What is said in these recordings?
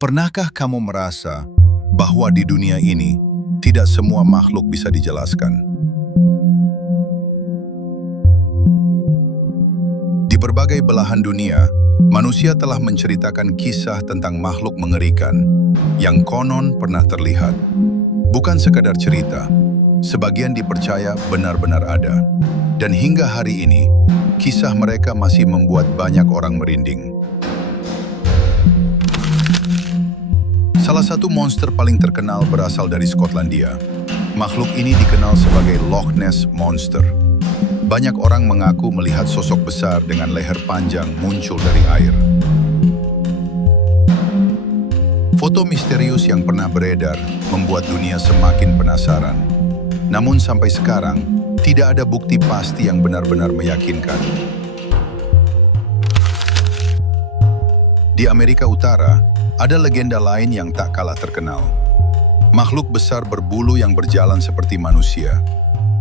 Pernahkah kamu merasa bahwa di dunia ini tidak semua makhluk bisa dijelaskan? Di berbagai belahan dunia, manusia telah menceritakan kisah tentang makhluk mengerikan yang konon pernah terlihat. Bukan sekadar cerita, sebagian dipercaya benar-benar ada. Dan hingga hari ini, kisah mereka masih membuat banyak orang merinding. Salah satu monster paling terkenal berasal dari Skotlandia. Makhluk ini dikenal sebagai Loch Ness Monster. Banyak orang mengaku melihat sosok besar dengan leher panjang muncul dari air. Foto misterius yang pernah beredar membuat dunia semakin penasaran. Namun sampai sekarang, tidak ada bukti pasti yang benar-benar meyakinkan. Di Amerika Utara, ada legenda lain yang tak kalah terkenal. Makhluk besar berbulu yang berjalan seperti manusia.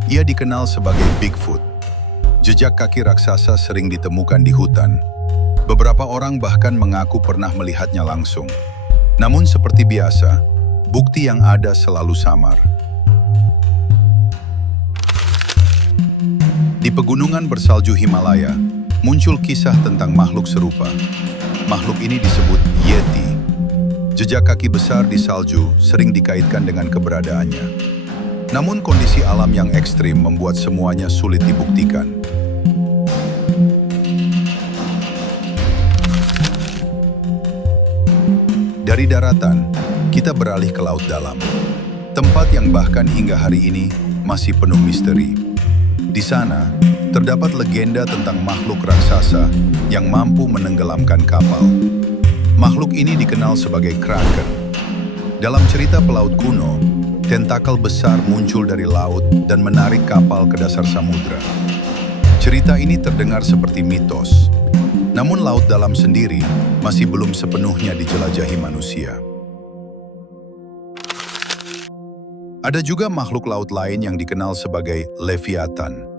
Ia dikenal sebagai Bigfoot. Jejak kaki raksasa sering ditemukan di hutan. Beberapa orang bahkan mengaku pernah melihatnya langsung. Namun seperti biasa, bukti yang ada selalu samar. Di pegunungan bersalju Himalaya, muncul kisah tentang makhluk serupa. Makhluk ini disebut Yeti. Jejak kaki besar di salju sering dikaitkan dengan keberadaannya. Namun kondisi alam yang ekstrim membuat semuanya sulit dibuktikan. Dari daratan, kita beralih ke laut dalam. Tempat yang bahkan hingga hari ini masih penuh misteri. Di sana, terdapat legenda tentang makhluk raksasa yang mampu menenggelamkan kapal. Makhluk ini dikenal sebagai Kraken. Dalam cerita pelaut kuno, tentakel besar muncul dari laut dan menarik kapal ke dasar samudra. Cerita ini terdengar seperti mitos, namun laut dalam sendiri masih belum sepenuhnya dijelajahi manusia. Ada juga makhluk laut lain yang dikenal sebagai Leviathan.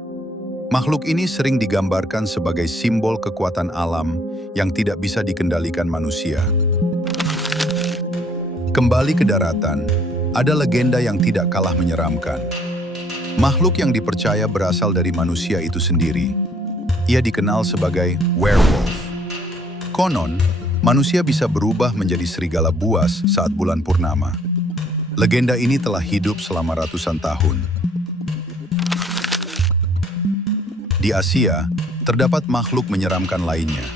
Makhluk ini sering digambarkan sebagai simbol kekuatan alam yang tidak bisa dikendalikan manusia. Kembali ke daratan, ada legenda yang tidak kalah menyeramkan. Makhluk yang dipercaya berasal dari manusia itu sendiri. Ia dikenal sebagai werewolf. Konon, manusia bisa berubah menjadi serigala buas saat bulan purnama. Legenda ini telah hidup selama ratusan tahun. Di Asia, terdapat makhluk menyeramkan lainnya.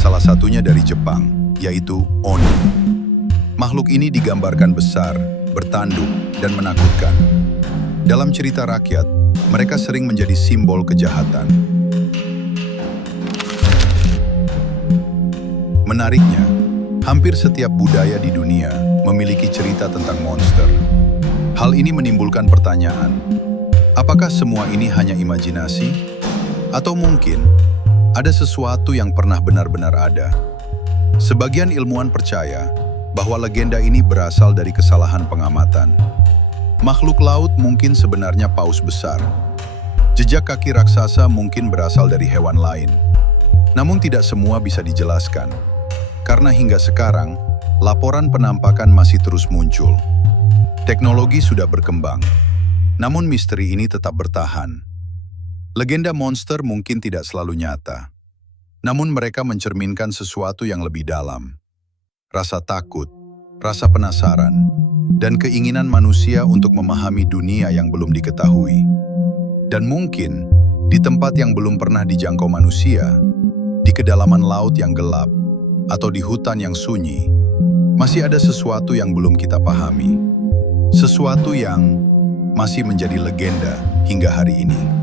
Salah satunya dari Jepang, yaitu Oni. Makhluk ini digambarkan besar, bertanduk, dan menakutkan. Dalam cerita rakyat, mereka sering menjadi simbol kejahatan. Menariknya, hampir setiap budaya di dunia memiliki cerita tentang monster. Hal ini menimbulkan pertanyaan, apakah semua ini hanya imajinasi? Atau mungkin ada sesuatu yang pernah benar-benar ada? Sebagian ilmuwan percaya bahwa legenda ini berasal dari kesalahan pengamatan. Makhluk laut mungkin sebenarnya paus besar. Jejak kaki raksasa mungkin berasal dari hewan lain. Namun tidak semua bisa dijelaskan. Karena hingga sekarang, laporan penampakan masih terus muncul. Teknologi sudah berkembang, namun misteri ini tetap bertahan. Legenda monster mungkin tidak selalu nyata, namun mereka mencerminkan sesuatu yang lebih dalam. Rasa takut, rasa penasaran, dan keinginan manusia untuk memahami dunia yang belum diketahui. Dan mungkin, di tempat yang belum pernah dijangkau manusia, di kedalaman laut yang gelap, atau di hutan yang sunyi, masih ada sesuatu yang belum kita pahami. Sesuatu yang masih menjadi legenda hingga hari ini.